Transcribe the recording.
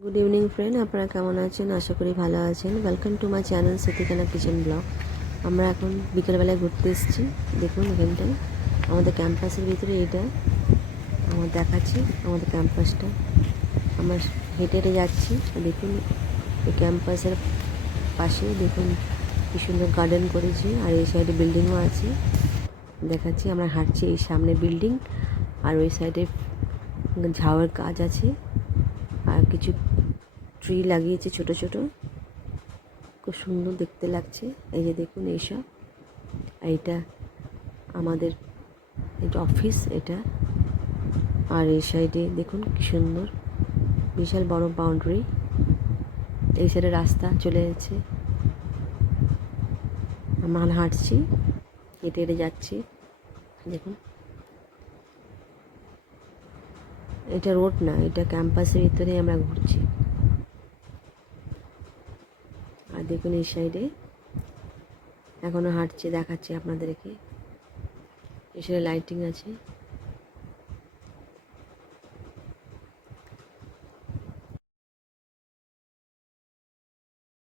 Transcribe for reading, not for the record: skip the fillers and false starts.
Good evening friend, আপনারা কেমন আছেন? আশা করি ভালো আছেন। ওয়েলকাম টু মাই চ্যানেল সিটিকানা কিচেন ব্লগ। আমরা এখন বিকেলবেলায় ঘুরতে এসেছি। দেখুন এখানটায় আমাদের ক্যাম্পাসের ভিতরে এটা আমার দেখাচ্ছি আমাদের ক্যাম্পাসটা। আমরা হেঁটে হেঁটে যাচ্ছি। দেখুন এই ক্যাম্পাসের পাশে দেখুন কি সুন্দর গার্ডেন করেছে, আর এই সাইডে বিল্ডিংও আছে। দেখাচ্ছি আমরা হাঁটছি, এই সামনে বিল্ডিং আর ওই সাইডে ঝাউয়ের গাছ আছে আর কিছু ট্রি লাগিয়েছে ছোট ছোট, খুব সুন্দর দেখতে লাগছে। এই যে দেখুন এইসব, এইটা আমাদের এটা অফিস এটা। আর এই সাইডে দেখুন কি সুন্দর বিশাল বড় বাউন্ডারি, এই সাইডে রাস্তা চলে যাচ্ছে। আমরা হাঁটছি, হেঁটে হেঁটে যাচ্ছি। দেখুন এটা রোড না, এটা ক্যাম্পাসের ভিতরে আমরা ঘুরছি। আর দেখুন এই সাইডে এখনও হাঁটছে, দেখাচ্ছি আপনাদেরকে। এই সাইডে লাইটিং আছে।